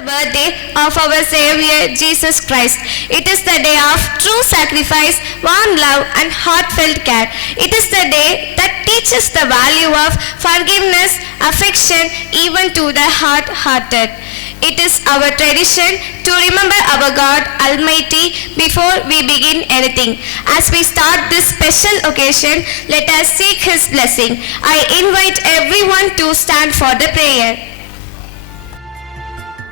Birthday of our Savior Jesus Christ. It is the day of true sacrifice, warm love and heartfelt care. It is the day that teaches the value of forgiveness, affection even to the hard-hearted. It is our tradition to remember our God Almighty before we begin anything. As we start this special occasion, let us seek His blessing. I invite everyone to stand for the prayer.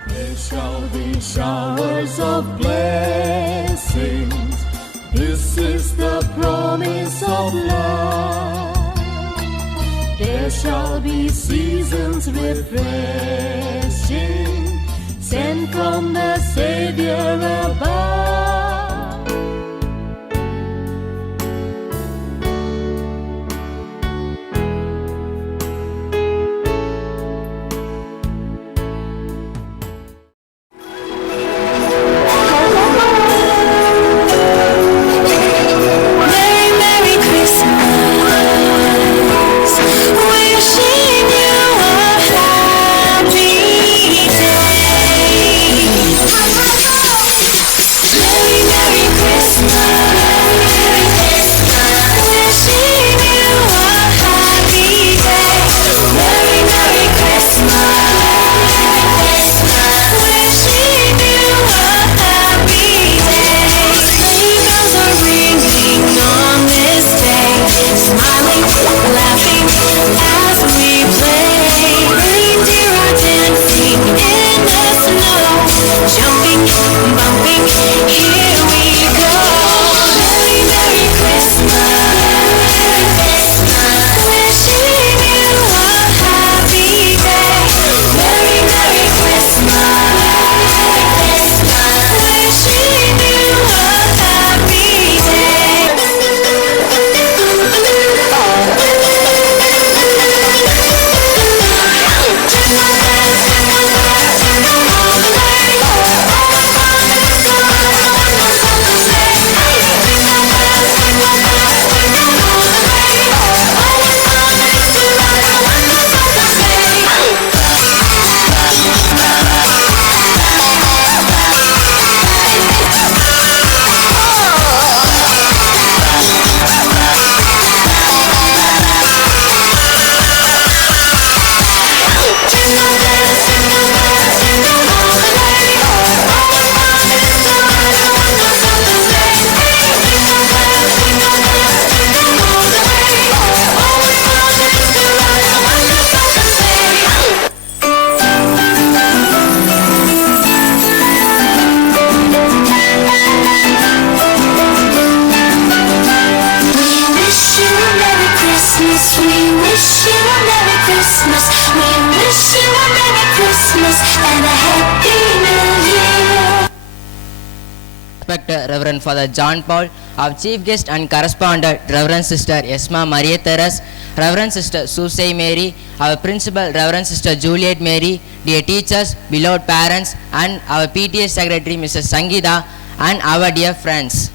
There shall be showers of blessings. This is the promise of love. There shall be seasons refreshing, sent from the Savior above. Reverend Father John Paul, our Chief Guest and Correspondent, Reverend Sister Esma Maria Teres, Reverend Sister Susay Mary, our Principal, Reverend Sister Juliet Mary, dear teachers, beloved parents, and our PTA Secretary, Mrs. Sangeeta, and our dear friends.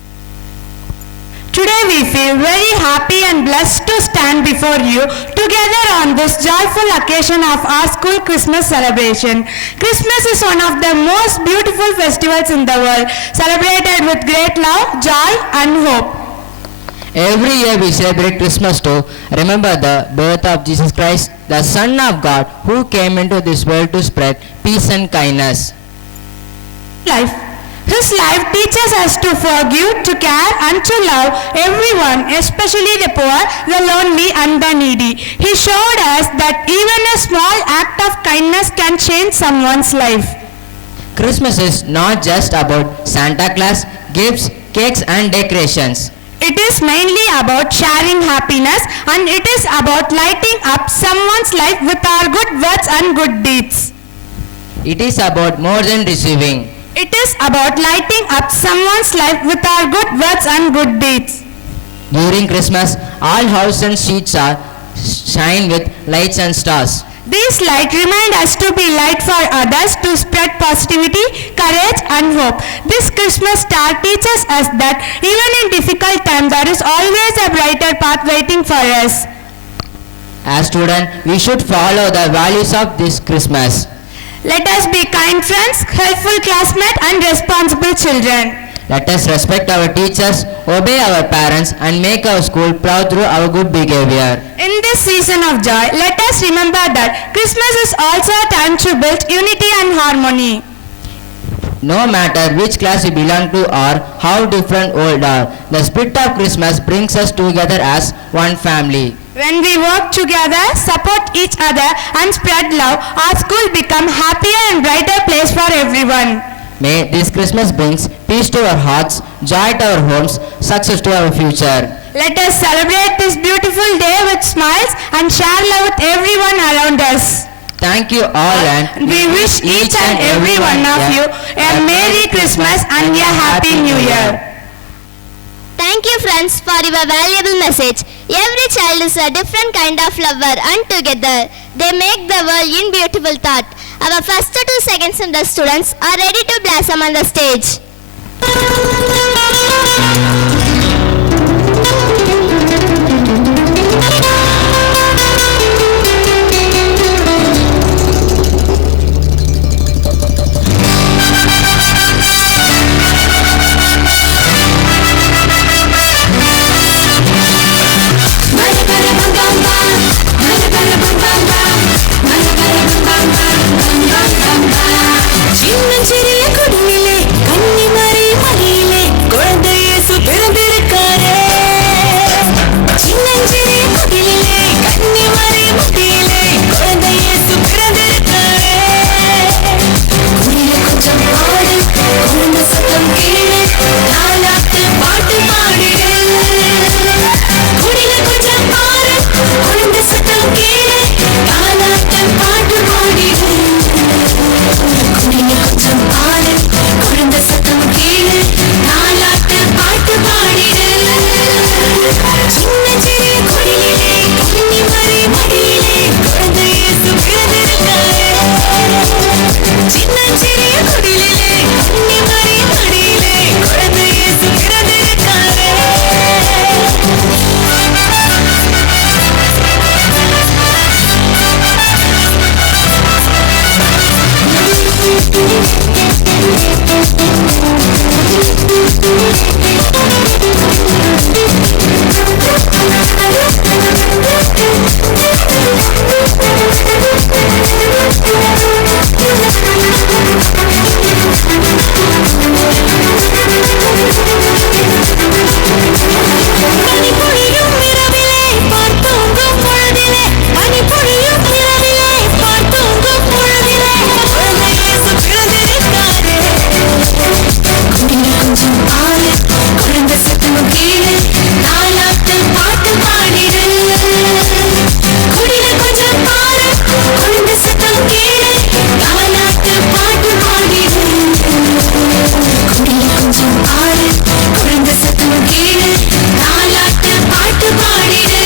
Today we feel very happy and blessed to stand before you together on this joyful occasion of our school Christmas celebration. Christmas is one of the most beautiful festivals in the world, celebrated with great love, joy and hope. Every year we celebrate Christmas to remember the birth of Jesus Christ, the Son of God, who came into this world to spread peace and kindness. His life teaches us to forgive, to care and to love everyone, especially the poor, the lonely and the needy. He showed us that even a small act of kindness can change someone's life. Christmas is not just about Santa Claus, gifts, cakes and decorations. It is mainly about sharing happiness, and it is about lighting up someone's life with our good words and good deeds. It is about more than receiving. It is about lighting up someone's life with our good words and good deeds. During Christmas, all houses and streets are shine with lights and stars. These lights remind us to be light for others, to spread positivity, courage and hope. This Christmas star teaches us that even in difficult times there is always a brighter path waiting for us. As students, we should follow the values of this Christmas. Let us be kind friends, helpful classmates and responsible children. Let us respect our teachers, obey our parents, and make our school proud through our good behavior. In this season of joy, let us remember that Christmas is also a time to build unity and harmony. No matter which class we belong to or how different we are, the spirit of Christmas brings us together as one family. When we work together, support each other and spread love, our school become happier and brighter place for everyone. May this Christmas brings peace to our hearts, joy to our homes, success to our future. Let us celebrate this beautiful day with smiles and share love with everyone around us. Thank you all and We wish each and every one of you a Merry Christmas and a Happy New Year. Thank you friends for your valuable message. Every child is a different kind of lover and together they make the world in beautiful thought. Our first 2 second standard students are ready to blossom on the stage. சின்னஞ்சிறிய குடிலே கன்னிமரி மடியிலே குழந்தை இயேசு பிறந்திருக்காரே. சின்னஞ்சிறிய குடிலே கன்னிமரி மடியிலே குழந்தை இயேசு பிறந்திருக்காரே. குடில கொஞ்சம் பாடு, குழந்தை சத்தம் கேளு, தாலாட்டு பாட்டு பாடிடு. குடில கொஞ்சம் பாடு, குழந்தை சத்தம் கேளு, தாலாட்டு பாட்டு பாடிடு. குடில கொஞ்சம் பாடு, குழந்தை சத்தம் கேளு, தாலாட்டு பாட்டு பாடிடு. சின்னஞ்சிறிய குடிலே கன்னிமரி மடியிலே குழந்தை இயேசு பிறந்திருக்காரே. சின்னஞ்சிறிய குடிலே கன்னிமரி மடியிலே குழந்தை இயேசு பிறந்திருக்காரே. பனிப்பொழியும் இரவிலே பார்த்தோங்கும் பொழுதிலே, பனிப்பொழியும் இரவிலே பார்த்தோங்கும் பொழுதிலே குழந்தை இயேசு பிறந்திருக்காரே. குடில கொஞ்சம் பாடு, குழந்தை சத்தம் கேளு, தாலாட்டு பாட்டு பாடிடு. குடில கொஞ்சம் பாடு, குழந்தை சத்தம் கேளு, தாலாட்டு பாட்டு பாடிடு. குடில கொஞ்சம் பாடு, குழந்தை சத்தம் கேளு, தாலாட்டு பாட்டு பாடிடு.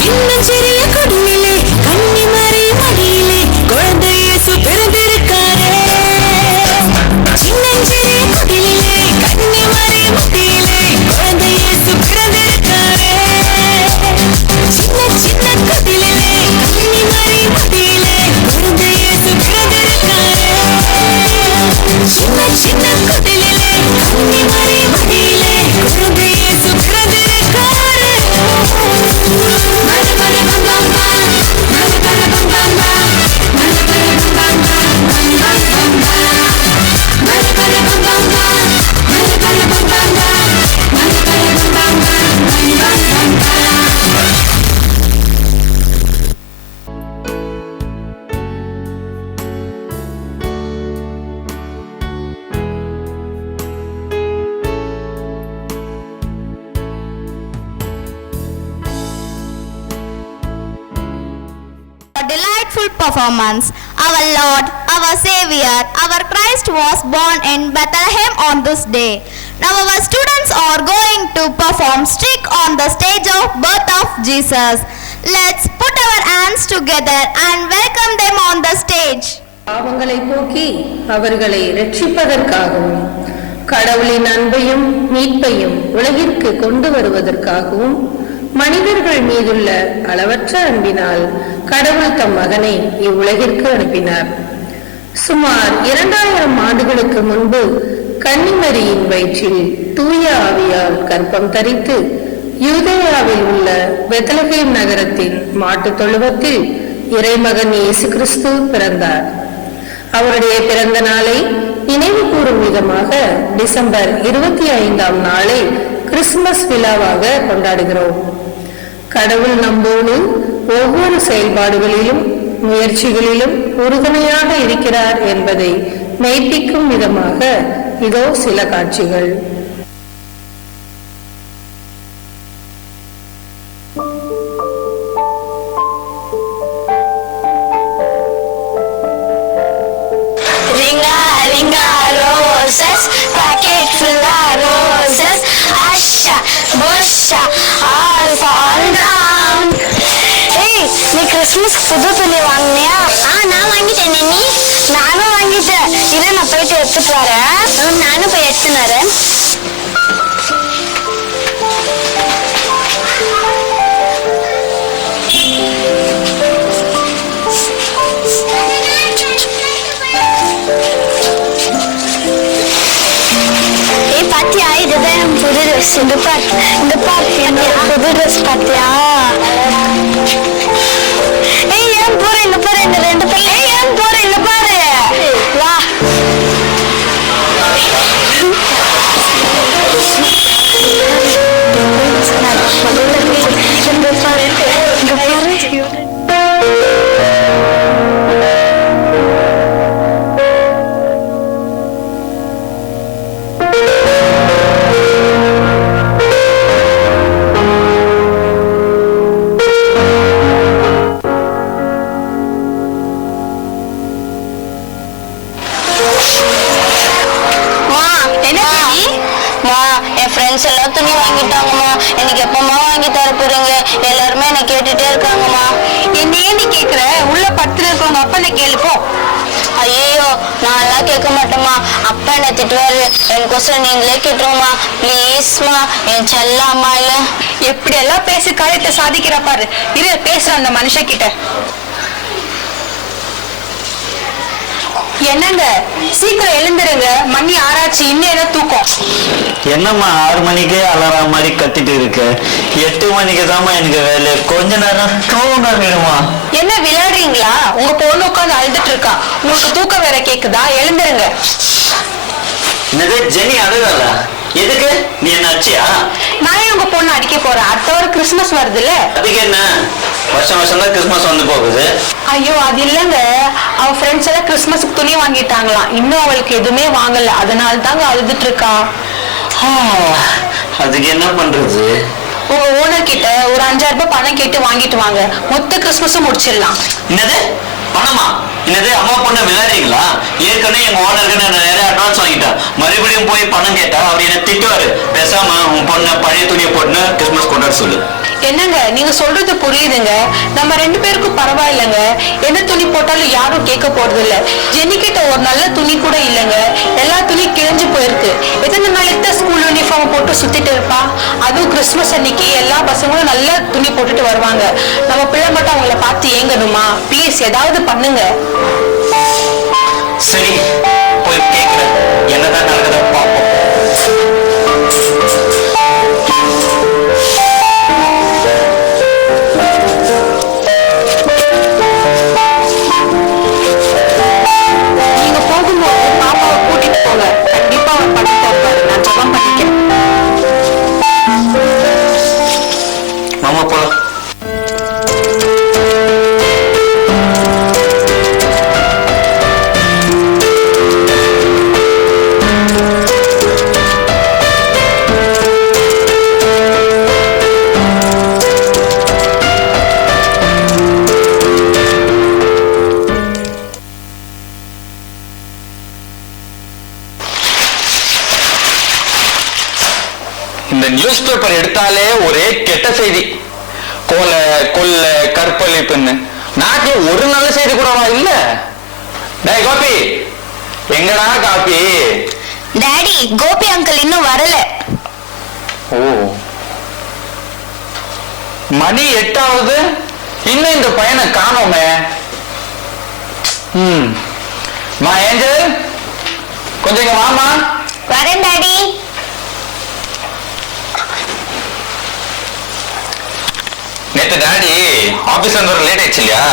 சின்னஞ்சிறிய குடிலே கன்னிமரி மடியிலே குழந்தை இயேசு பிறந்திருக்காரே. சின்னஞ்சிறிய குடிலே கன்னிமரி மடியிலே குழந்தை இயேசு பிறந்திருக்காரே. சின்ன சின்ன குடிலே கன்னிமரி மடியிலே குழந்தை இயேசு பிறந்திருக்காரே. சின்ன சின்ன குடிலே கன்னிமரி மடியிலே குழந்தை இயேசு பிறந்திருக்காரே. மர மர பம் பம் பம், மர மர பம் பம் பம், மர மர பம் பம் பம், பம் பம் பம் பம். மர மர பம் பம் பம், மர மர பம் பம் பம், மர மர பம் பம் பம், பம் பம் பம் பம். A delightful performance. Our Lord, our Savior, our Christ was born in Bethlehem on this day. Now our students are going to perform Stick on the stage of birth of Jesus. Let's put our hands together and welcome them on the stage. பாவங்களை போக்கி அவர்களை ரட்சிப்பதற்காகவும் கடவுளின் அன்பையும் மீட்பையும் உலகிற்கு கொண்டு வருவதற்காகவும் மனிதர்கள் மீதுள்ள அளவற்ற அன்பினால் கடவுள் தம் மகனை இவ்வுலகிற்கு அனுப்பினார். சுமார் 2000 ஆண்டுகளுக்கு முன்பு கன்னிமரியின் வயிற்றில் தூய ஆவியால் கர்ப்பம் தரித்து யூதேயாவில் உள்ள பெத்லகேம் நகரத்தின் மாட்டுத் தொழுவத்தில் இறைமகன் இயேசு கிறிஸ்து பிறந்தார். அவருடைய பிறந்த நாளை நினைவு கூறும் விதமாக டிசம்பர் 25ஆம் நாளை கிறிஸ்துமஸ் விழாவாக கொண்டாடுகிறோம். கடவுள் நம்மோடு ஒவ்வொரு செயல்பாடுகளிலும் முயற்சிகளிலும் உறுதுணையாக இருக்கிறார் என்பதை மெய்ப்பிக்கும் விதமாக இதோ சில காட்சிகள். Ringa, ringa, roses, packet full of roses, Asha, Busha, all fall down. Hey, நீ கிறிஸ்மஸ் புது துணி வாங்கினியா? நான் வாங்கிட்டேன். நீ? நானும் வாங்கிட்டேன். இதை நான் போயிட்டு எடுத்துட்டு வரேன். நானும் போய் எடுத்துன்னு வரேன். பாத்தியா, இதுதான் புது ட்ரெஸ். இந்த புது ட்ரெஸ் பாத்தியா? ஏய், ஏன் போற? இந்த பாரு, இந்த 2 பிள்ளை. ஏன் போற? இந்த பாரு, வா. இந்த பாரு, இங்க பாரு. என் ஃப்ரெண்ட்ஸ் எல்லாம் துணி வாங்கிட்டாங்கம்மா. எனக்கு எப்பமா வாங்கி தர போறீங்க? எல்லாருமே என்ன கேட்டுட்டே இருக்காங்கம்மா. என்னையே நீ கேக்குற? உள்ள பத்துல இருக்கவங்க அப்பா என்ன கேளுப்போ. ஐயோ, நான் எல்லாம் கேட்க மாட்டேம்மா. அப்பா என்ன திட்டுவாரு. எனக்கோசரம் நீங்களே கேட்டுருவோம்மா, ப்ளீஸ்மா. என் செல்ல அம்மா இல்ல. எப்படி எல்லாம் பேசி காரியத்தை சாதிக்கிற பாரு. இரு, பேசுற அந்த மனுஷன் கிட்ட. என்னங்க, சீக்கிரம் எழுந்துருங்க. மணி 6 ஆச்சு. இன்னும் என்ன தூக்கம்? என்னம்மா 6 மணிக்கே அலாரம் மாதிரி கத்திட்டு இருக்கு? 8 மணிக்கு தான்மா எனக்கு வேலை. கொஞ்ச நேரம் தூங்க வேணுமா? என்ன விளையாடுறீங்களா? உங்க பொண்ணு உட்காந்து அழுதுட்டு இருக்கா. உங்களுக்கு தூக்கம் வேற கேக்குதா? எழுந்துருங்க. என்னது ஜெனி அழுகால? எதுக்கு? நீ என்ன அச்சியா? நான் உங்க பொண்ணு அடிக்க போறேன். அடுத்த வாரம் கிறிஸ்துமஸ் வருதுல்ல? அதுக்கு என்ன? வருஷம் வருஷம் தான் கிறிஸ்துமஸ் வந்து போகுது. ஐயோ, அது இல்லங்க. அவ ஃப்ரெண்ட்ஸ் எல்லாம் கிறிஸ்துமஸ்க்கு துணி வாங்கிட்டாங்களாம். இன்னும் அவளுக்கு எதுவுமே வாங்கல. அதனால தாங்க அழுதுட்டு இருக்கா. அதுக்கு என்ன பண்றது? உங்க ஓனர் கிட்ட ஒரு 5000 ரூபாய் பணம் கேட்டு வாங்கிட்டு வாங்க. மொத்த கிறிஸ்துமஸும் முடிச்சிடலாம். என்னது பணமா? என்னது அம்மா பொண்ணு விளையாடுறீங்களா? ஏற்கனவே எங்க ஓனருக்கு நான் நிறைய அட்வான்ஸ் வாங்கிட்டேன். மறுபடியும் போய் பணம் கேட்டா அவர் என்ன திட்டுவாரு. பேசாம உன் பொண்ணு பழைய துணியை போட்டுன்னு கிறிஸ்துமஸ் கொண்டாட சொல்லு. என்னங்க நீங்க சொல்றது புரியுதுங்க. நம்ம 2 பேருக்கும் பரவாயில்லைங்க. என்ன துணி போட்டாலும் யாரும் கேட்க போறது இல்ல. ஜெனி கிட்ட ஒரு நல்ல துணி கூட இல்லைங்க. எல்லா துணி கிழிஞ்சு போயிருக்கு. எத்தனை நாளைக்கு தான் ஸ்கூல் யூனிஃபார்ம் போட்டு சுத்திட்டு இருப்பா? அதுவும் கிறிஸ்துமஸ் அன்னைக்கு எல்லா பசங்களும் நல்ல துணி போட்டுட்டு வருவாங்க. நம்ம பிள்ளை மட்டும் அவங்கள பார்த்து ஏங்கணுமா? ப்ளீஸ் ஏதாவது பண்ணுங்க. சரி போய் கேட்கிறேன், என்னதான் நடக்குதோ பார்ப்போம். நீங்க போகும்போது பாப்பாவை கூட்டிட்டு போங்க. கண்டிப்பா அவன் படிக்க வைப்பாரு. நான் ஜெபம் பண்ணிக்கிறேன். மாமா போலாம். இந்த நியூஸ் பேப்பர் எடுத்தாலே ஒரே கெட்ட செய்தி. கொலை கொள்ள கற்பழிப்புன்னு நாட்டுல ஒரு நல்ல செய்தி கூடவா இல்ல? டேய் கோபி, எங்கடா காப்பி? டாடி, கோபி அங்கிள் இன்னும் வரல. ஓ, மணி 8 இன்னும் இந்த பையனை காணோமே. மா ஏஞ்சல், கொஞ்சம் இங்க வாமா. வரேன் டாடி. நேற்று டாடி ஆபீஸ் வந்து லேட் ஆயிடுச்சு இல்லையா?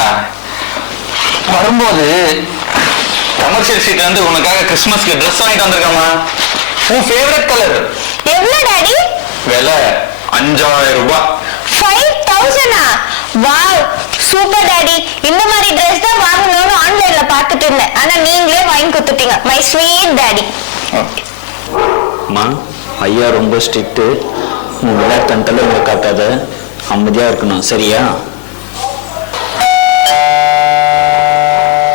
வரும்போது கமர்ஷியல் சீட்ல இருந்து உனக்காக கிறிஸ்துமஸ்க்கு ட்ரெஸ் வாங்கிட்டு வந்திருக்காமா. உன் ஃபேவரட் கலர். எவ்வளவு டாடி? விலை 5000 ரூபாய். 5000? Wow, super daddy. இந்த மாதிரி ட்ரெஸ் தான் வாங்கணும்னு ஆன்லைன்ல பார்த்துட்டு இருந்தேன். ஆனா நீங்களே வாங்கி கொடுத்துட்டீங்க. My sweet daddy. அம்மா, ஐயா ரொம்ப ஸ்ட்ரிக்ட். விளையாட்டு தண்டல உங்களை காட்டாத, அமைதியா இருக்கணும், சரியா?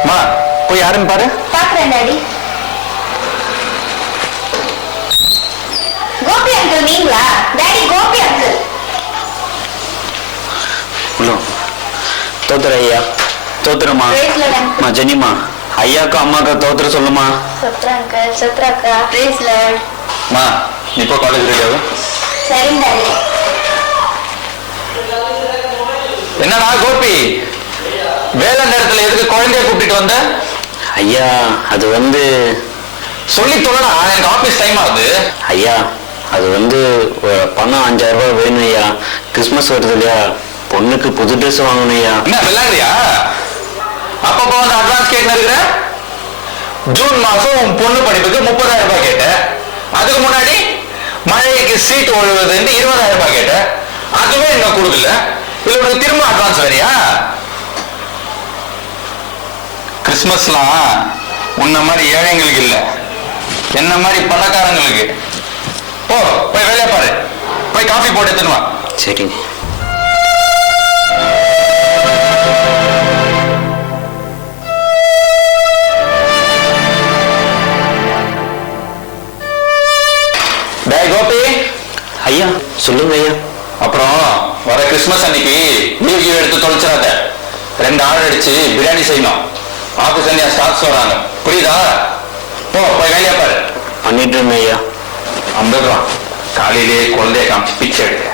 மா, போய் யாருன்னு பாரு. பாக்குறேன் டாடி. கோபி அங்கிள் நீங்களா? Daddy, Gopi uncle. தோத்துற ஐயா, தோத்துறமா. மா ஜெனிமா, ஐயாக்கு அம்மாக்கு தோத்துற சொல்லுமா. சத்ராங்க சத்ராக்கா, பிரைஸ் லார்ட். மா, நீ இப்போ காலேஜ் ரெடியாவு. சரி டாடி. என்னடா கோபி, வேலை நேரத்துல எதுக்கு குழந்தைய கூப்பிட்டு வந்த? ஐயா, அது வந்து சொல்லி தொலைடா, எனக்கு ஆபீஸ் டைம் ஆகுது. ஐயா, அது வந்து பணம் 5000 ரூபாய் வேணும் ஐயா. கிறிஸ்துமஸ் வருது இல்லையா, பொண்ணுக்கு புது ட்ரெஸ் வாங்கணும் ஐயா. என்ன விளையாடுறியா? அப்பப்போ வந்து அட்வான்ஸ் கேட்டு இருக்கிற. ஜூன் மாசம் உன் பொண்ணு படிப்புக்கு 30,000 ரூபாய் கேட்டேன். அதுக்கு முன்னாடி மழைக்கு சீட் ஒழுவதுன்னு 20,000 ரூபாய் கேட்டேன். அதுவே இன்னும் கொடுக்கல. இல்ல உனக்கு திரும்ப அட்வான்ஸ் வரியா? கிறிஸ்துமஸ்லாம் உன்ன மாதிரி ஏழைங்களுக்கு இல்ல, என்ன மாதிரி பணக்காரங்களுக்கு. போ, போய் வேலையை பாரு. போய் காஃபி போட்டு எடுத்துன்னு வா. சரி. டேய் கோபி. ஐயா சொல்லுங்க ஐயா. அப்புறம் வர கிறிஸ்துமஸ் அன்னைக்கு லீவ் எடுத்து தொலைச்சிடாத. 2 ஆர்டர் அடிச்சு பிரியாணி செய்யணும். ஆபீஸ் அன்னையா ஸ்டாஃப்ஸ் வராங்க, புரியுதா? போ, போய் வேலையா பாரு. பண்ணிட்டு இருங்க ஐயா. 50 ரூபா காலையிலேயே குழந்தைய காமிச்சு பிச்சை எடுக்க.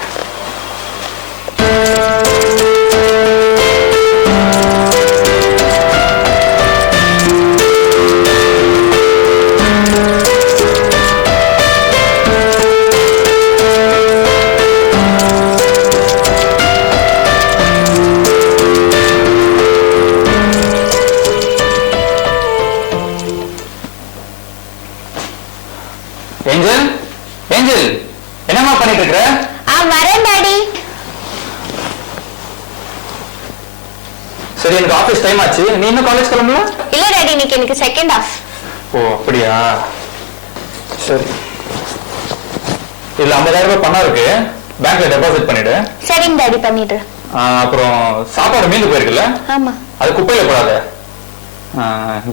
ஏஞ்சல், ஏஞ்சல், என்னமா பண்ணிட்டு இருக்க? வரேன் டாடி. சரி, எனக்கு ஆபீஸ் டைம் ஆச்சு. நீ இன்னும் காலேஜ் கிளம்பல? இல்ல டாடி, இன்னைக்கு எனக்கு செகண்ட் ஆஃப். ஓ அப்படியா? சரி, இதுல 50,000 ரூபாய் பணம் இருக்கு, பேங்க்ல டெபாசிட் பண்ணிடு. சரிங்க டாடி, பண்ணிடுறேன். அப்புறம் சாப்பாடு மீந்து போயிருக்குல்ல, ஆமா. அது குப்பையில போடாத,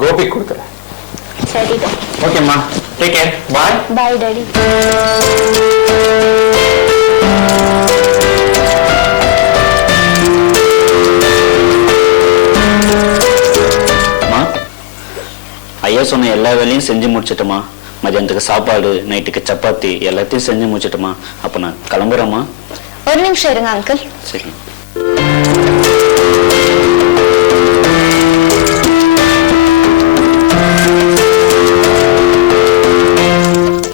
கோபிக்கு கொடுத்துரு. சரி டாடி. ஓகேம்மா, take care. Bye. Bye daddy. சொன்ன எல்லா வேலையும் செஞ்சு முடிச்சிட்டோமா. மதியானத்துக்கு சாப்பாடு, நைட்டுக்கு சப்பாத்தி எல்லாத்தையும் செஞ்சு முடிச்சிட்டோமா. அப்ப நான் கிளம்புறேம்மா. ஒரு நிமிஷம் இருங்க அங்கிள். சரி.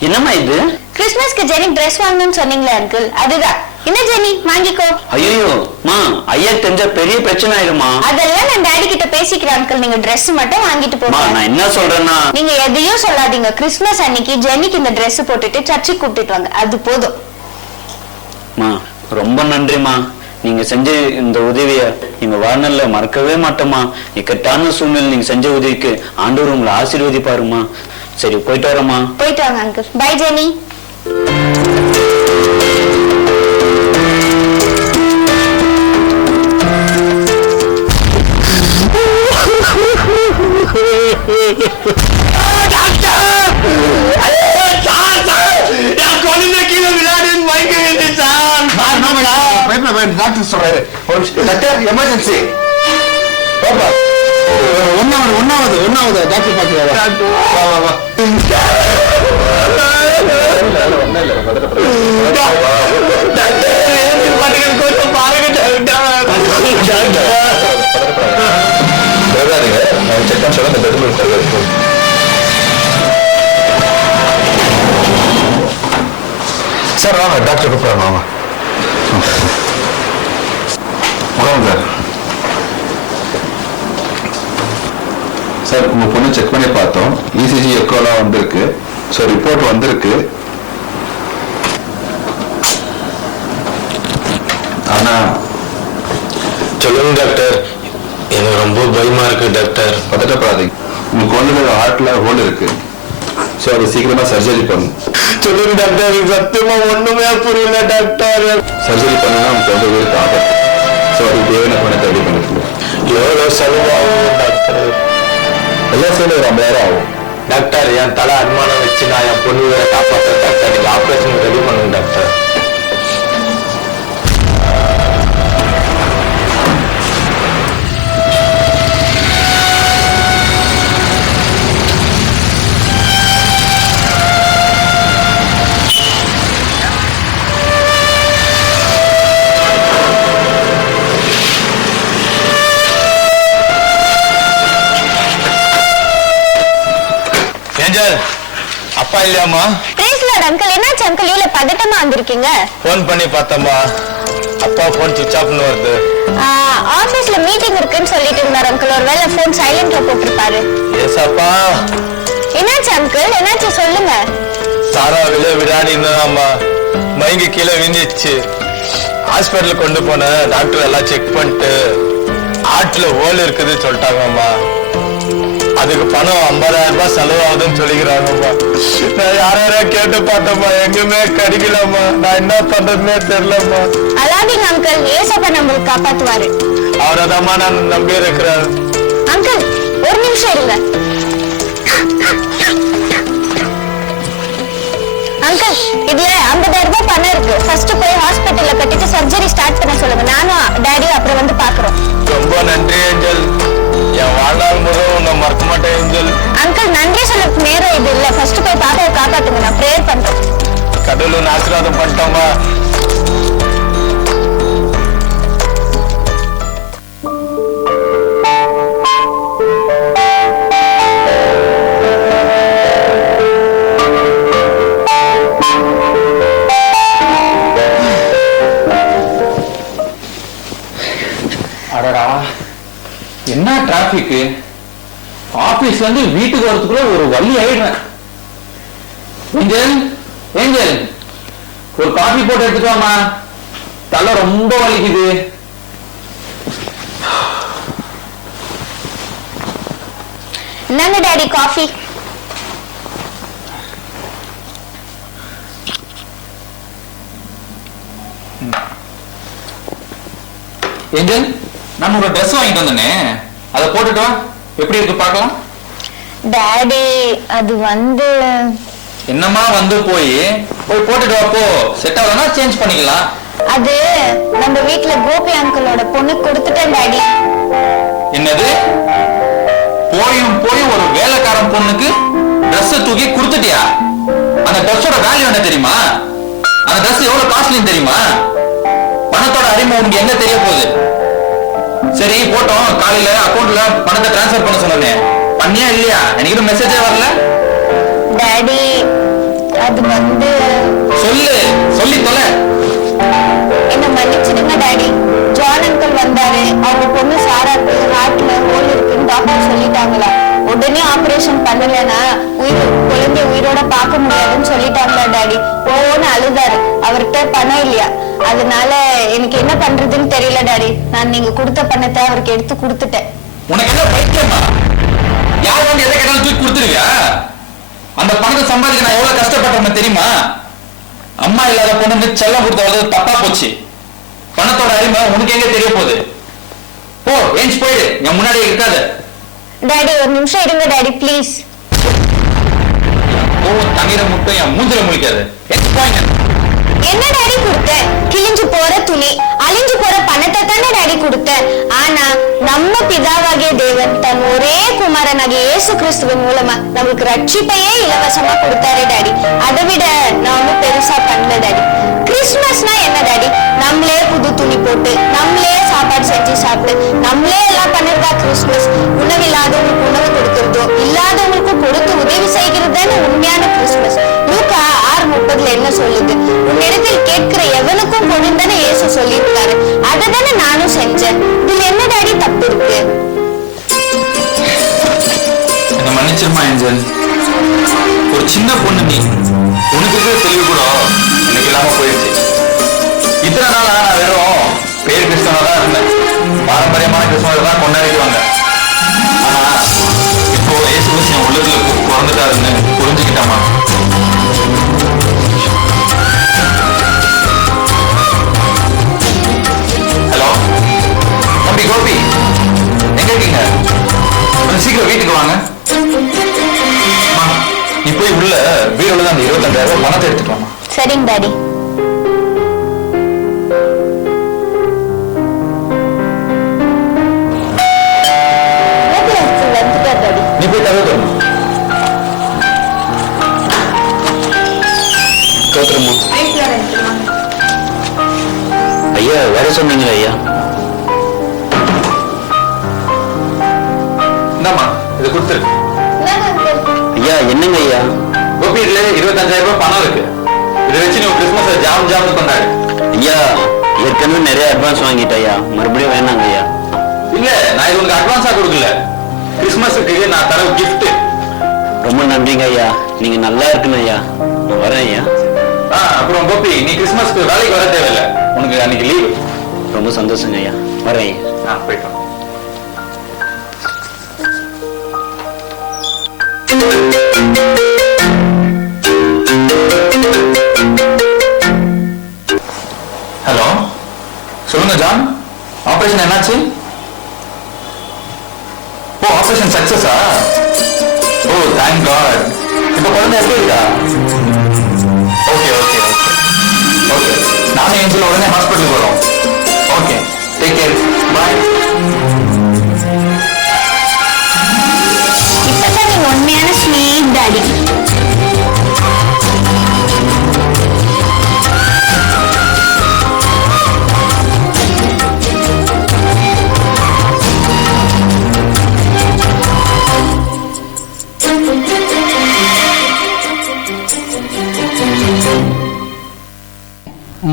என்னம்மா இது? கிறிஸ்மஸ்க்கு ஜெனி Dress வாங்கணும்னு சொன்னீங்களே அங்கிள், அதுதான். என்ன ஜெனி, வாங்கிக்கோ. ஐயோ மா, ஐயா தெரிஞ்ச பெரிய பிரச்சனை ஆயிடுமா. அதெல்லாம் நான் டாடி கிட்ட பேசிக்கிறேன் அங்கிள். நீங்க Dress மட்டும் வாங்கிட்டு போங்க. நான் என்ன சொல்றேன்னா, நீங்க எதையும் சொல்லாதீங்க. கிறிஸ்மஸ் அன்னைக்கு ஜெனிக்கு இந்த Dress போட்டுட்டு சர்ச்சுக்கு கூப்பிட்டு வாங்க, அது போதும். மா ரொம்ப நன்றிமா. நீங்க செஞ்ச இந்த உதவிய எங்க வாழ்நாள்ல மறக்கவே மாட்டோமா. இக்கட்டான சூழ்நிலை நீங்க செஞ்ச உதவிக்கு ஆண்டவர் உங்களை ஆசீர்வதிப்பாருமா. சரி, போயிட்டு வரமா. போயிட்டு வாங்க அங்கிள். Bye Jenny. டாக்டர் சொல்றாரு. Doctor emergency. ஒன்னாவது டாக்டர் பாத்துக்காரு. சார் வாங்க, டாக்டர் கூப்பிடுறாங்க. வாங்க சார். சார் உங்க பொண்ணு செக் பண்ணி பார்த்தோம். இசிஜி எக்கோலாம் வந்திருக்கு. ஸோ ரிப்போர்ட் வந்திருக்கு. ஆனா சொல்லுங்க டாக்டர், எனக்கு ரொம்ப பயமா இருக்கு டாக்டர். பதட்டப்படாதீங்க. உங்க குழந்தையோட ஹார்ட்ல ஹோல் இருக்கு. ஸோ அது சீக்கிரமா சர்ஜரி பண்ணும். சொல்லுங்க டாக்டர், சத்தியமா ஒண்ணுமே புரியல டாக்டர். சர்ஜரி பண்ணா நமக்கு வந்து உயிருக்கு ஆபத்து. ஸோ அதுக்கு தேவையான பணத்தை ரெடி பண்ணிக்கலாம். எவ்வளோ செலவாகும் டாக்டர்? எல்லாம் சேர்ந்து ஒரு 50,000 ஆகும். டாக்டர், என் தலை அனுமானம் வச்சு நான் என் பொண்ணு காப்பாற்றேன் டாக்டர். நீங்க ஆப்ரேஷன் ரெடி பண்ணுங்க டாக்டர். அப்பா இல்லையாமா? Praise Lord uncle. என்னாச்சு அங்கிள், இவ்வளவு பதட்டமா வந்திருக்கீங்க? போன் பண்ணி பார்த்தம்மா, அப்பா போன் சுவிட்ச் ஆஃப்னு வருது. ஆபீஸ்ல மீட்டிங் இருக்குன்னு சொல்லிட்டு இருந்தாரு அங்கிள். ஒருவேளை போன் சைலண்ட்ல போட்டிருப்பாரு. எஸ் அப்பா. என்னாச்சு அங்கிள், என்னாச்சு சொல்லுங்க. சாரா விளையாடி இருந்தாம்மா, மயங்கி கீழே விழுந்துச்சு. ஹாஸ்பிட்டல் கொண்டு போன டாக்டர் எல்லாம் செக் பண்ணிட்டு ஆட்டுல ஹோல் இருக்குது சொல்லிட்டாங்கம்மா. அதுக்கு பணம் 50,000 ரூபாய் செலவாகுதுன்னு சொல்லிக்கிறாங்கம்மா. நான் யாரையா கேட்டு பார்த்தம்மா, எங்குமே கிடைக்கலம்மா. நான் என்ன பண்றதுன்னே தெரியலம்மா. அழாதீங்க அங்கிள், ஏசப்பா நம்மளுக்கு காப்பாத்துவாரு. அவரதாம்மா நான் நம்பி இருக்கிறேன். அங்கிள் ஒரு நிமிஷம் இருங்க. அங்கிள், இதுல 50,000 ரூபாய் பணம் இருக்கு. ஃபர்ஸ்ட் போய் ஹாஸ்பிட்டல்ல கட்டிட்டு சர்ஜரி ஸ்டார்ட் பண்ண சொல்லுங்க. நானும் டாடியும் அப்புறம் வந்து பாக்குறோம். ரொம்ப நன்றி ஏஞ்சல். என் வாழ்நாள் முழுவதும் உன்னை மறக்க மாட்டேன் ஏஞ்சல். அங்கிள், நன்றி சொல்ல நேரம் இது இல்ல. ஃபர்ஸ்ட் போய் பாப்பாவை காப்பாத்துங்க. நான் ப்ரேயர் பண்றேன். கடவுள் ஆசீர்வாதம் பண்ணிட்டோமா. அடடா, என்ன டிராபிக். ஆபீஸ்ல இருந்து வீட்டுக்கு வரதுக்குள்ள ஒரு வழி ஆயிடுறேன். ஏஞ்சல், ஏஞ்சல், ஒரு காஃபி போட்டு எடுத்துட்டு வாமா. தலை ரொம்ப வலிக்குது. என்னங்க டாடி காஃபி? ஏஞ்சல், நான் ஒரு ட்ரெஸ் வாங்கிட்டு வந்தேனே, அதை போட்டுட்டு வா. எப்படி இருக்கு பார்க்கலாம். டாடி அது வந்து என்னம்மா வந்து போய் போட்டுட்டு வா. போ, செட் ஆகலன்னா சேஞ்ச் பண்ணிக்கலாம். அது நம்ம வீட்ல கோபி அங்கிளோட பொண்ணு கொடுத்துட்டேன் டாடி. என்னது? போயும் ஒரு வேலைக்காரன் பொண்ணுக்கு ட்ரெஸ் தூக்கி கொடுத்துட்டியா? அந்த ட்ரெஸ்ஸோட வேல்யூ என்ன தெரியுமா? அந்த ட்ரெஸ் எவ்வளவு காஸ்ட்லின்னு தெரியுமா? பணத்தோட அருமை உனக்கு எங்க தெரிய போகுது? சரி போட்டோம், காலையில அக்கௌண்ட்ல பணத்தை டிரான்ஸ்ஃபர் பண்ண சொன்னேன், பண்ணியா இல்லையா? எனக்கு மெசேஜே வரல. டாடி அது வந்து சொல்லி தொலை. என்ன மன்னிச்சிடுங்க டாடி. ஜான் அங்கிள் வந்தாரு, அவங்க பொண்ணு சாராக்கு ஹார்ட்ல ஹோல் இருக்குன்னு டாக்டர் சொல்லிட்டாங்களா. உடனே ஆபரேஷன் பண்ணலன்னா குழந்தை உயிரோட பார்க்க முடியாதுன்னு சொல்லிட்டாங்களா டாடி. ஓன்னு அழுதாரு. அவர்கிட்ட பணம் இல்லையா, அதனால எனக்கு என்ன பண்றதுன்னு தெரியல டாடி. நான் நீங்க கொடுத்த பணத்தை அவருக்கு எடுத்து கொடுத்துட்டேன். உனக்கு என்ன பைத்தியமா? யார் வந்து எதை கேட்டாலும் தூக்கி கொடுத்துருவியா? அந்த பணத்தை சம்பாதிக்க நான் எவ்வளவு கஷ்டப்பட்டேன்னு தெரியுமா? அம்மா இல்லாத பொண்ணு செல்லம் கொடுத்த தப்பா போச்சு. பணத்தோட அருமை உனக்கு எங்க தெரிய போகுது? போ, ஏஞ்சி போயிடு, என் முன்னாடியே இருக்காத. டாடி ஒரு நிமிஷம் இருங்க டாடி ப்ளீஸ். தண்ணீரை மட்டும் என் மூஞ்சில முழிக்காது. என்ன டாடி கொடுத்தேன்? கிழிஞ்சு போற துணி, அழிஞ்சு போற பணத்தை தானே டாடி கொடுத்தேன். ஆனா நம்ம பிதாவாகிய தேவன் தன் ஒரே குமாரனாகிய இயேசு கிறிஸ்துவின் மூலமா நமக்கு ரட்சிப்பையே இலவசமா கொடுத்தாரு டாடி. அதை விட நான் ஒன்னும் பெருசா பண்ணல டாடி. கிறிஸ்துமஸ்னா என்ன டாடி? நம்மளே புது துணி போட்டு, நம்மளே சாப்பாடு செஞ்சு சாப்பிட்டு, நம்மளே எல்லாம் பண்ணுறதா கிறிஸ்துமஸ். உணவில்லாதவங்களுக்கு உணவு கொடுக்கறதோ, இல்லாதவங்களுக்கு கொடுத்து உதவி செய்கிறது தானே உண்மையான கிறிஸ்துமஸ். லூக்கா 6:30 என்ன சொல்லுது? உன்னிடத்தில் கேட்கிற எவனுக்கும் கொடுத்தானே இயேசு சொல்லியிருக்காரு. அதை தானே நானும் செஞ்சேன். இதுல என்ன டாடி தப்பு இருக்கு? என்ன மன்னிச்சிருமா ஏஞ்சல். ஒரு சின்ன பொண்ணு நீ, உனக்கு இருக்கிற தெளிவு கூட எனக்கு இல்லாம போயிடுச்சு. இத்தனை நாளா நான் வெறும் பேர் கிறிஸ்தவனா தான் இருந்தேன். பாரம்பரியமான கிறிஸ்தவர்கள் தான் கொண்டாடிக்குவாங்க. ஆனா இப்போ இயேசு என் உள்ளத்துல பிறந்துட்டாருன்னு புரிஞ்சுக்கிட்டமா. ஹலோ தம்பி கோபி, எங்க இருக்கீங்க? கொஞ்சம் சீக்கிரம் வீட்டுக்கு வாங்க. நீ போய் உள்ள வீடுல தான் அந்த 25,000 ரூபாய் பணத்தை எடுத்துட்டு வாமா. சரிங்க டாடி. நீ போய் தவிர தரணும். ஐயா வேற சொன்னீங்களா ஐயா? இந்தாமா இதை கொடுத்துரு. ஐயா என்னங்க ஐயா? கோபி இதுல 25,000 ரூபாய் பணம் இருக்கு. இதை வச்சு நீ கிறிஸ்துமஸ் ஜாம் கொண்டாடு. ஐயா ஏற்கனவே நிறைய அட்வான்ஸ் வாங்கிட்டேன் ஐயா, மறுபடியும் வேணாங்க ஐயா. இல்ல நான் இது உங்களுக்கு அட்வான்ஸா கொடுக்கல, கிறிஸ்துமஸுக்கு நான் தர கிஃப்ட். ரொம்ப நன்றிங்க ஐயா, நீங்க நல்லா இருக்குன்னு ஐயா. நான் வரேன் ஐயா. அப்புறம் கோபி நீ கிறிஸ்துமஸ்க்கு வேலைக்கு வர தேவையில்லை, உனக்கு அன்னைக்கு லீவு. ரொம்ப சந்தோஷங்க ஐயா, வரேன் ஐயா. போயிட்டோம். ஹலோ சொல்லுங்க ஜான், ஆபரேஷன் என்னாச்சு? ஓ ஆபரேஷன் சக்சஸா? Oh thank God. இப்ப குழந்தை எப்படி இருக்கா? ஓகே ஓகே ஓகே ஓகே, நானும் ஏஞ்சல் உடனே ஹாஸ்பிட்டலுக்கு வரோம். Okay take care, bye. இப்பதான் நீ உண்மையான ஸ்வீட் டாடி.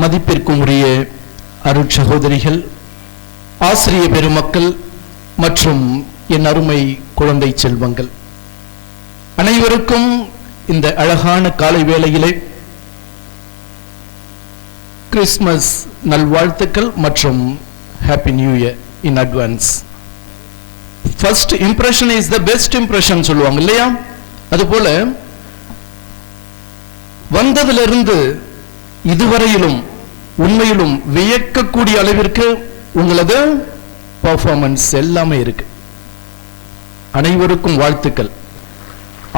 மதிப்பிற்கும் உரிய அருட்சகோதரிகள், ஆசிரிய பெருமக்கள் மற்றும் என் அருமை குழந்தை செல்வங்கள் அனைவருக்கும் இந்த அழகான காலை வேளையிலே கிறிஸ்துமஸ் நல்வாழ்த்துக்கள் மற்றும் happy new year in advance. First impression is the best impression சொல்லுவாங்க இல்லையா? அதுபோல வந்ததிலிருந்து இதுவரையிலும் உண்மையிலும் வியக்கக்கூடிய அளவிற்கு உங்களது பெர்ஃபார்மன்ஸ் எல்லாமே இருக்கு. அனைவருக்கும் வாழ்த்துக்கள்.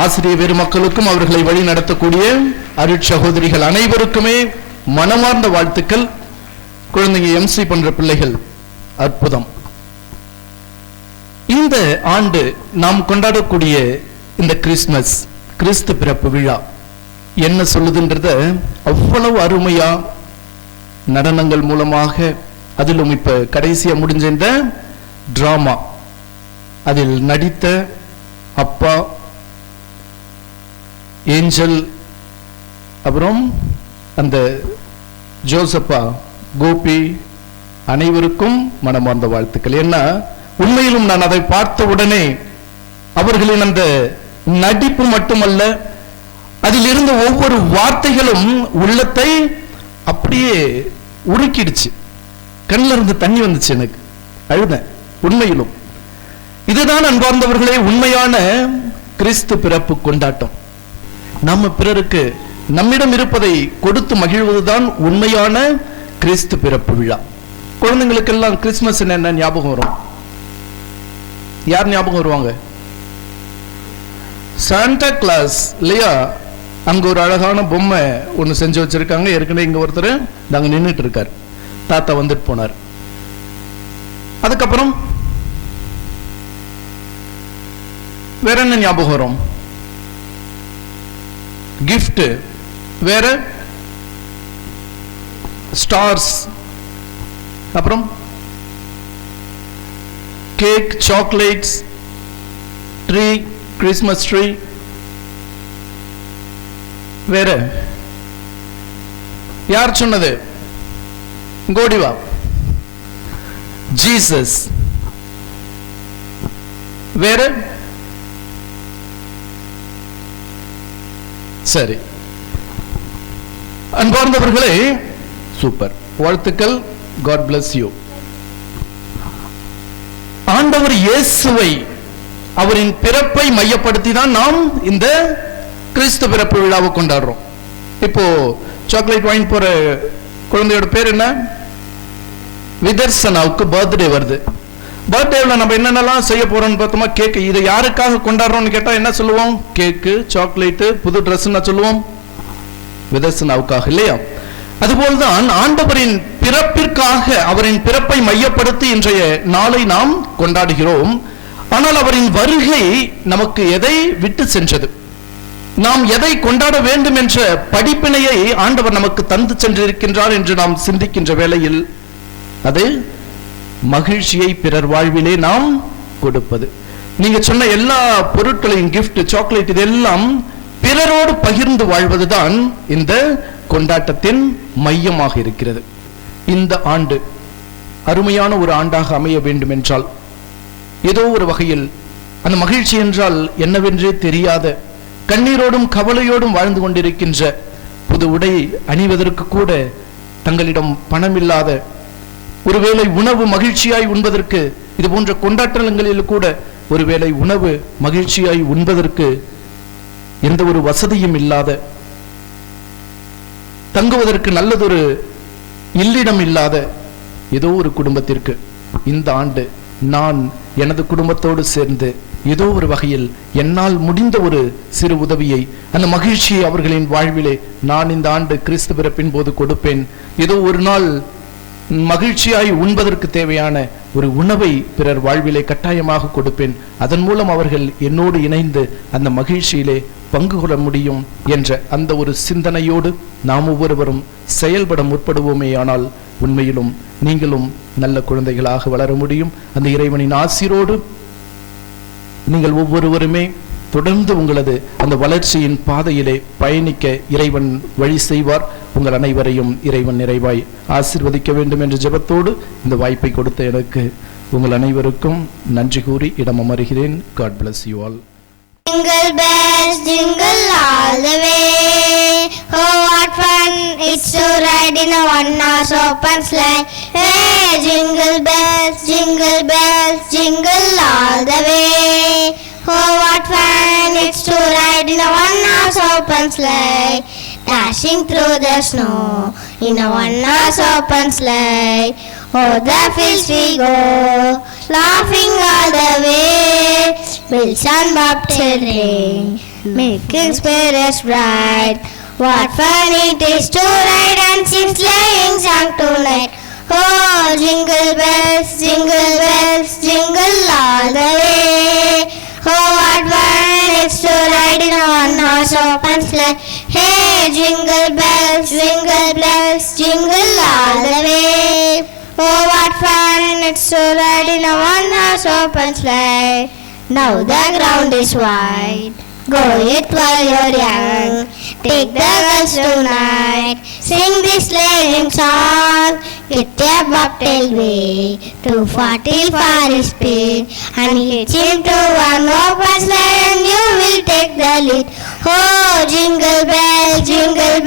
ஆசிரிய பெருமக்களுக்கும் அவர்களை வழி நடத்தக்கூடிய அருட்சகோதரிகள் அனைவருக்குமே மனமார்ந்த வாழ்த்துக்கள். குழந்தைங்க எம்சி பண்ற பிள்ளைகள் அற்புதம். இந்த ஆண்டு நாம் கொண்டாடக்கூடிய இந்த கிறிஸ்மஸ் கிறிஸ்து பிறப்பு விழா என்ன சொல்லுதுன்றத அவ்வளவு அருமையா நடனங்கள் மூலமாக, அதிலும் இப்ப கடைசியா முடிஞ்ச இந்த டிராமா, அதில் நடித்த அப்பா, ஏஞ்சல், அப்புறம் அந்த ஜோசப்பா, கோபி அனைவருக்கும் மனமார்ந்த வாழ்த்துக்கள். ஏன்னா உண்மையிலும் நான் அதை பார்த்த உடனே அவர்களின் அந்த நடிப்பு மட்டுமல்ல, அதில் இருந்த ஒவ்வொரு வார்த்தைகளும் உள்ளத்தை அப்படியே உருக்கிடுச்சு. கண்ணில் இருந்து தண்ணி வந்துச்சு, எனக்கு அழுதேன். உண்மையிலும் இதுதான் அன்பார்ந்தவர்களே உண்மையான கிறிஸ்து பிறப்பு கொண்டாட்டம். நம்ம பிறருக்கு நம்மிடம் இருப்பதை கொடுத்து மகிழ்வதுதான் உண்மையான கிறிஸ்து பிறப்பு விழா. குழந்தைங்களுக்கெல்லாம் கிறிஸ்துமஸ் என்ன ஞாபகம் வரும்? யார் ஞாபகம் வருவாங்க? சாண்டா கிளாஸ் இல்லையா? அங்க ஒரு அழகான பொம்மை ஒன்று செஞ்சு வச்சிருக்காங்க. ஏற்கனவே இங்க ஒருத்தர் அங்க நின்றுட்டு இருக்கார். தாத்தா வந்துட்டு போனார். அதுக்கப்புறம் வேற என்ன ஞாபகம் வரும்? கிஃப்ட், வேற ஸ்டார்ஸ், அப்புறம் cake, chocolates, tree, Christmas tree, வேற யார் சொன்னது? கோடிவா, ஜீசஸ், வேற சரி. அன்பார்ந்தவர்களே, சூப்பர், வாழ்த்துக்கள். God bless you. ஆண்டவர் இயேசுவை, அவரின் பிறப்பை மையப்படுத்தி தான் நாம் இந்த கிறிஸ்து பிறப்பு விழாவை கொண்டாடுறோம். இப்போ சாக்லேட் வாங்கி போற குழந்தையோட பேர் என்ன? விதர்சனாவுக்கு பர்த்டே வருது. பர்த்டேவில் நம்ம என்னென்னலாம் செய்ய போறோம்னு பார்த்தோமா, கேக். இதை யாருக்காக கொண்டாடுறோம்னு கேட்டா என்ன சொல்லுவோம்? கேக்கு, சாக்லேட்டு, புது ட்ரெஸ்ன்னு சொல்லுவோம். விதர்சனாவுக்காக இல்லையா? அதுபோல்தான் ஆண்டவரின் பிறப்பிற்காக, அவரின் பிறப்பை மையப்படுத்தி இன்றைய நாளை நாம் கொண்டாடுகிறோம். ஆனால் அவரின் வருகை நமக்கு எதை விட்டு சென்றது? நாம் எதை கொண்டாட வேண்டும் என்ற படிப்பினையை ஆண்டவர் நமக்கு தந்து சென்றிருக்கின்றார் என்று நாம் சிந்திக்கின்ற வேளையில் அது மகிழ்ச்சியை பிறர் வாழ்விலே நாம் கொடுப்பது. நீங்க சொன்ன எல்லா பொருட்களையும், கிஃப்ட், சாக்லேட், இதெல்லாம் பிறரோடு பகிர்ந்து வாழ்வதுதான் இந்த கொண்டாட்டத்தின் மையமாக இருக்கிறது. இந்த ஆண்டு அருமையான ஒரு ஆண்டாக அமைய வேண்டும் என்றால், ஏதோ ஒரு வகையில் அந்த மகிழ்ச்சி என்றால் என்னவென்றே தெரியாத, கண்ணீரோடும் கவலையோடும் வாழ்ந்து கொண்டிருக்கின்ற, புது உடை அணிவதற்கு கூட தங்களிடம் பணம் இல்லாத, ஒருவேளை உணவு மகிழ்ச்சியாய் உண்பதற்கு, இது போன்ற கொண்டாட்டங்களில் கூட ஒருவேளை உணவு மகிழ்ச்சியாய் உண்பதற்கு எந்த ஒரு வசதியும் இல்லாத, தங்குவதற்கு நல்லதொரு இல்லிடம் இல்லாத ஏதோ ஒரு குடும்பத்திற்கு இந்த ஆண்டு நான் எனது குடும்பத்தோடு சேர்ந்து ஏதோ ஒரு வகையில் என்னால் முடிந்த ஒரு சிறு உதவியை, அந்த மகிழ்ச்சியை அவர்களின் வாழ்விலே நான் இந்த ஆண்டு கிறிஸ்து பிறப்பின் போது கொடுப்பேன். ஏதோ ஒரு நாள் மகிழ்ச்சியாய் உண்பதற்கு தேவையான ஒரு உணவை பிறர் வாழ்விலே கட்டாயமாக கொடுப்பேன். அதன் மூலம் அவர்கள் என்னோடு இணைந்து அந்த மகிழ்ச்சியிலே பங்கு கொள்ள முடியும் என்ற அந்த ஒரு சிந்தனையோடு நாம் ஒவ்வொருவரும் செயல்பட முற்படுவோமே. ஆனால் உண்மையிலும் நீங்களும் நல்ல குழந்தைகளாக வளர முடியும். அந்த இறைவனின் ஆசீரோடு நீங்கள் ஒவ்வொருவருமே தொடர்ந்து உங்களது அந்த வளர்ச்சியின் பாதையிலே பயணிக்க இறைவன் வழி செய்வார். உங்கள் அனைவரையும் இறைவன் நிறைவாய் ஆசீர்வதிக்க வேண்டும் என்ற ஜெபத்தோடு இந்த வாய்ப்பை கொடுத்த எனக்கு உங்கள் அனைவருக்கும் நன்றி கூறி இடம் அமர்கிறேன். God bless you all. Jingle bells, jingle all the way. Oh, what fun it's to ride in a one-horse open sleigh. Hey, jingle bells, jingle all the way. Oh, what fun it's to ride in a one-horse open sleigh. Dashing through the snow in a one-horse open sleigh. Oh, the fields we go, laughing all the way. Bells and bobtail ring, making spirits bright. What fun it is to ride and sing sleighing song tonight. Oh, jingle bells, jingle all the way. one-horse open sleigh. Hey, jingle bells, jingle all the way. Oh, what fun it's to ride in a one-horse open sleigh. Now the ground is wide. Go it while you're young. Take the girls tonight. Sing this sleighing song. Get a bobtail way. 240 for his speed. And hitch him to one open sleigh and you will take the lead. Oh, jingle bells, jingle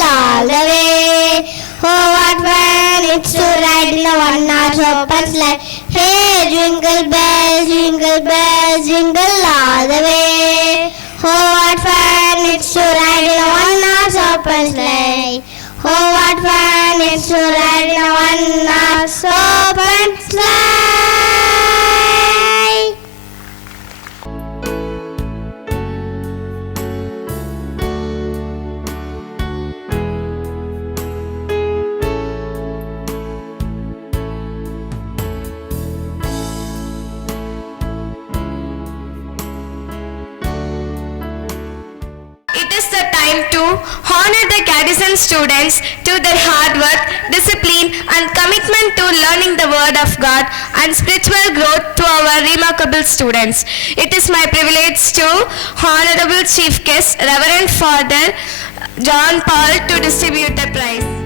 all the way. Oh, what fun it's to ride in a one-horse open sleigh. Hey, jingle bells, jingle all the way. Oh, what fun it's to ride in a one-horse open sleigh. Oh, what fun it's to ride in a one-horse open sleigh. To honor the Cadison students to their hard work, discipline and commitment to learning the word of God and spiritual growth to our remarkable students. It is my privilege to Honorable Chief Guest Reverend Father John Paul to distribute the prize.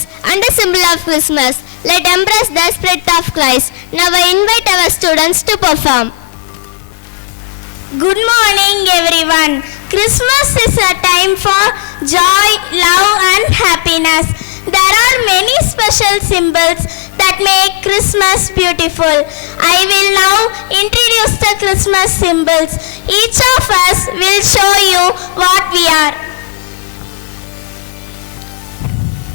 symbols and a symbol of Christmas. Let embrace the spirit of Christ. Now I invite our students to perform. Good morning everyone. Christmas is a time for joy, love and happiness. There are many special symbols that make Christmas beautiful. I will now introduce the Christmas symbols. Each of us will show you what we are.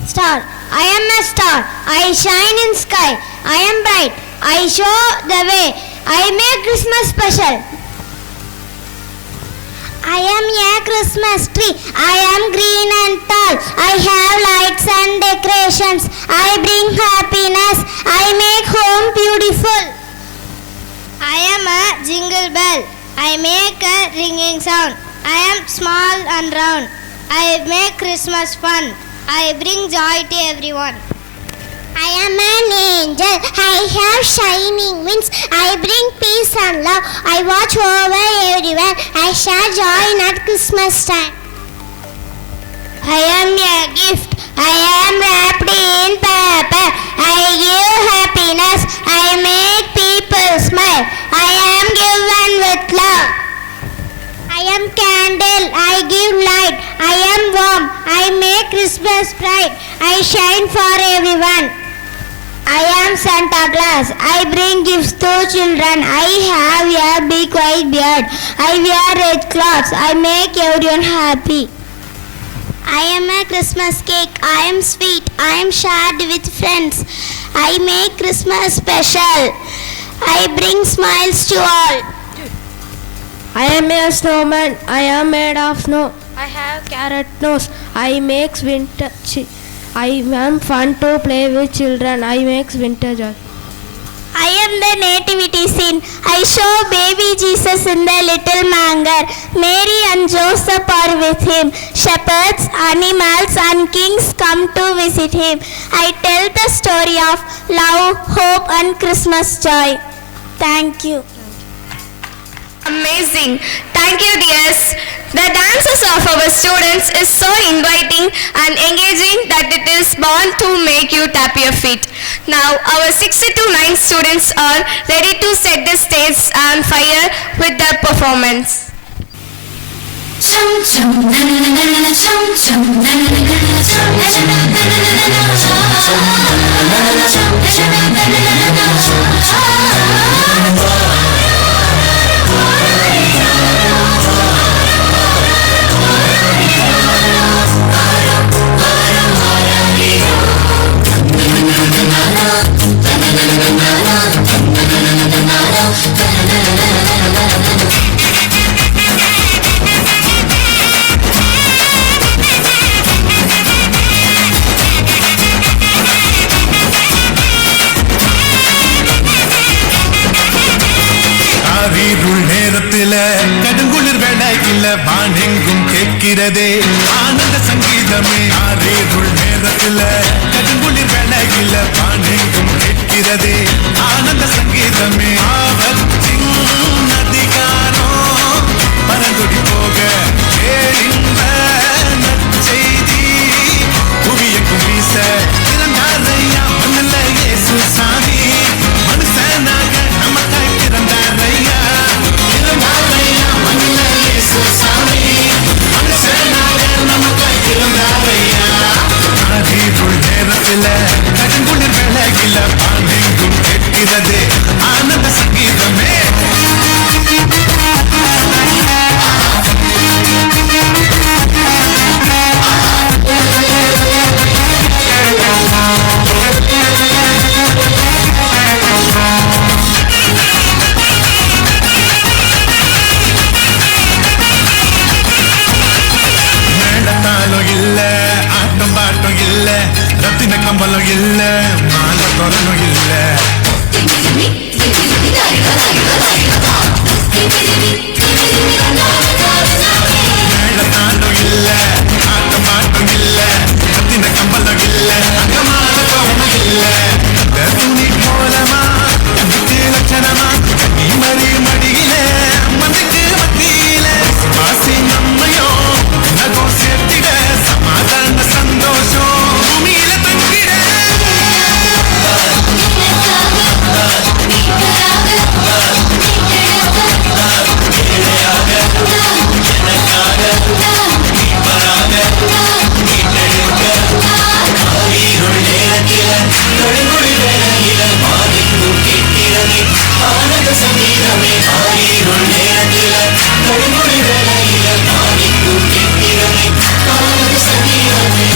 Star. I am a star. I shine in sky. I am bright. I show the way. I make Christmas special. I am a Christmas tree. I am green and tall. I have lights and decorations. I bring happiness. I make home beautiful. I am a jingle bell. I make a ringing sound. I am small and round. I make Christmas fun. I bring joy to everyone. I am an angel. I have shining wings. I bring peace and love. I watch over everywhere. I share joy at Christmas time. I am a gift. I am wrapped in paper. I give happiness. I make people smile. I am given with love. I am candle. I give light. I am warm. I make Christmas bright. I shine for everyone. I am Santa Claus. I bring gifts to children. I have a big white beard. I wear red clothes. I make everyone happy. I am a Christmas cake. I am sweet. I am shared with friends. I make Christmas special. I bring smiles to all. I am a snowman. I am made of snow. I have carrot nose. I make winter. I am fun to play with children. I make winter joy. I am the nativity scene. I show baby Jesus in the little manger. Mary and Joseph are with him. Shepherds, animals and kings come to visit him. I tell the story of love, hope and Christmas joy. Thank you. Amazing. Thank you, dears. The dances of our students is so inviting and engaging that it is bound to make you tap your feet. Now, our 6 to 9 students are ready to set the stage on fire with their performance. கடுங்குளிர் வேளையில வானெங்கும் கேட்கிறதே ஆனந்த சங்கீதமே. ஆரேருள் நேரத்துல கடுங்குளிர் வேளையில வானெங்கும் கேட்கிறதே ஆனந்த சங்கீதமே. ஆபத்தின் அதிகாரம் பரந்துடி போக கேளிந்த நற்செய்தி புவியெங்கும் வீச பிறந்தாரையா மண்ணில் இயேசு சாமி. மனுஷனாக நமக்காய் பிறந்தாரையா. கடுங்குளிர் வேளையில பாண்டெங்கும் கேட்கிறது ஆனந்த சங்கீதமே. மேளத்தாளம் இல்ல, ஆட்டம் பாட்டம் இல்ல, ரத்தின கம்பளம் இல்ல, மாலை தொடரும் இல்ல. மேளத்தாளம் இல்ல, ஆட்டம் பாட்டம் இல்ல, ரத்தின கம்பளம் இல்ல, அங்க மாலை தொடரும் இல்ல. துணி கோலமா கண்ணுக்கு லட்சணமா நீ மறி மடியில மண்ணுக்கு மத்தியில வாசி நம்மையோ நகோ சேர்த்திட சமாதான சந்தோஷம் பூமியில தங்கி சங்கீதமே ஆயிரம் நேரத்தில கருமொழி வேலையில மாணிக்கும் கேட்கிறமே ஆனந்த சங்கீதமே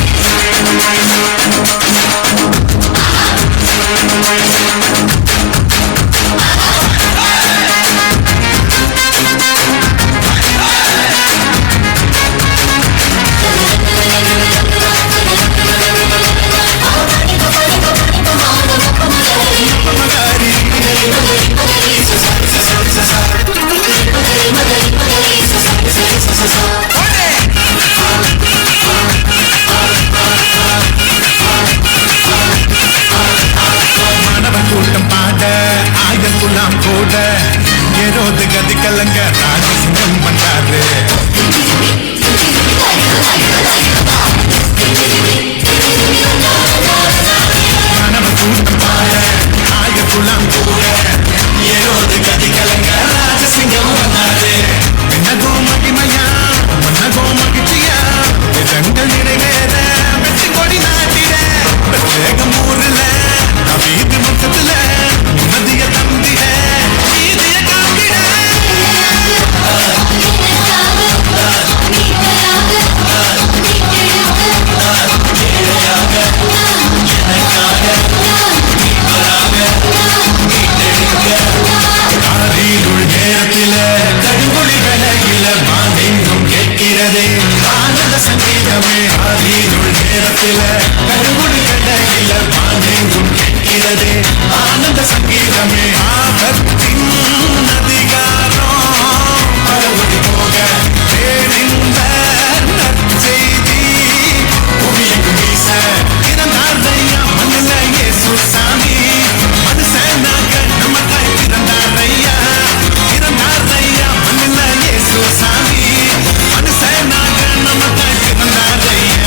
மாணவன் கூட்டம் பாட ஆயுதங்குலாம் கூட ஏரோது கதி கலங்க ராஜசிங்கம் பண்றாரு மாணவன் கூட்டம் பாட ஆயுதங்குலாம் கூட ஏரோது கதி கலங்க ராஜசிங்கம் பண்ணாரு என்னகோ மகிமையா மன்னகோ மகிழ்ச்சியா இதங்கள் நிறைவேற வெற்றி கொடி நாட்டிட பிரத்யேகம் ஊர்ல வீட்டு முகத்துல நிம்மதிய தந்திட நீதிய காத்திட காரிருள் நேரத்தில கடுமொழி விலகில மாதெங்கும் கேட்கிறதே ஆனந்த சங்கீதமே காரிருள் நேரத்தில கடுமொழி விலகில மாதெங்கும் கேட்கிறதே ஆனந்த சங்கீதமே ஆபத்தின் அதிகாரம் பரவடி போக தேடிந்த நற்செய்தி புவியங்கும் வீச இறந்தார் ஐயா மண்ணில இயேசு சாமி மனுஷனாக நமக்காய் பிறந்தார் ஐயா இறந்தார் ஐயா மண்ணில இயேசு சாமி மனுஷனாக நமக்காய் பிறந்தார் ஐயா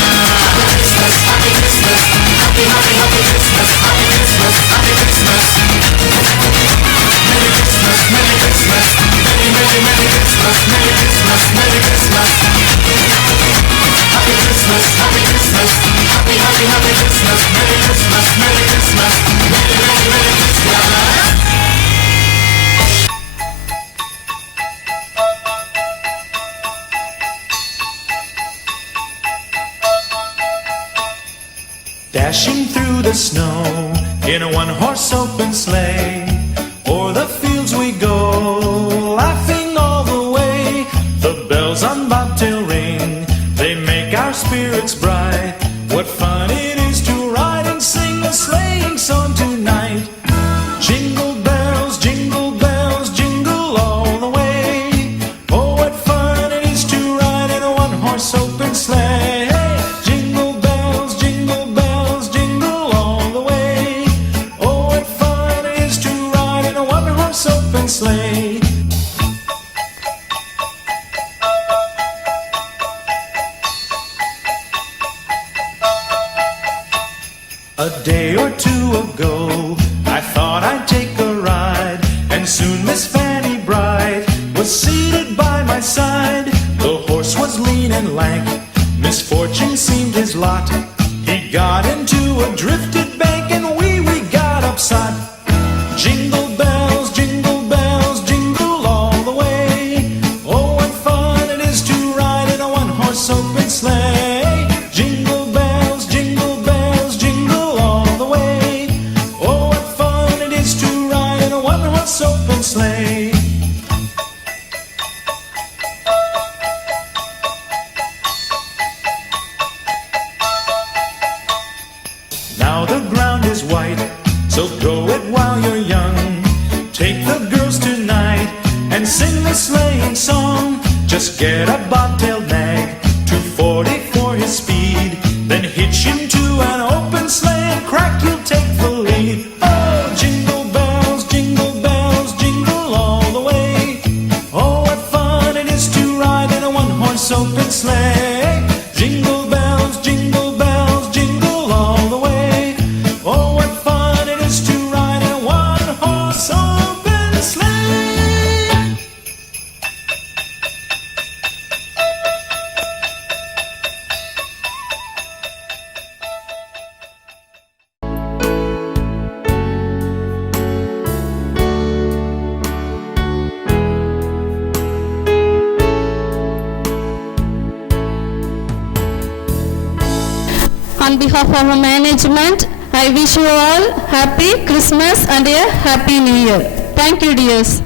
Happy Christmas, happy Christmas, happy Christmas, happy Christmas, Merry Christmas, Merry Christmas, Merry Merry Merry Christmas, Merry Christmas, Merry Christmas, Happy Christmas, Happy Christmas, Happy Happy Happy Christmas, Merry Christmas, Merry Christmas, Merry Merry Merry Christmas. Dashing through the snow in a one-horse open sleigh, o'er the fields we go, laughing all the way. The bells on bobtail ring, they make our spirits bright. What fun it is to ride and sing a sleighing song tonight. Jingle bells, jingle all the way. Oh, what fun it is to ride in a one-horse open sleigh. Jingle bells, jingle all the way. Oh, what fun it is to ride in a one-horse open sleigh. A day or two ago, I thought I'd take a ride, and soon Miss Fanny Bright was seated by my side. The horse was lean and lank, misfortune seemed his lot. He got into a drifted bank, and we got upset. Jingle bells, jingle all the way. Oh, what fun it is to ride in a one-horse open sleigh. Jingle bells, jingle all the way. Oh, what fun it is to ride in a one-horse open sleigh. Now the ground is white, so grow it while you're young. Take the girls tonight and sing the sleighing song. Just get a bobtailed nag, 240 for his speed. Then hitch him to an open sleigh and crack, you'll take the lead. Oh, jingle bells, jingle all the way. Oh, what fun it is to ride in a one-horse open sleigh. Jingle bells, jingle all the way. Oh, what fun it is to ride in a one-horse open sleigh. On behalf of our management, I wish you all happy Christmas and a happy New Year. Thank you, dears.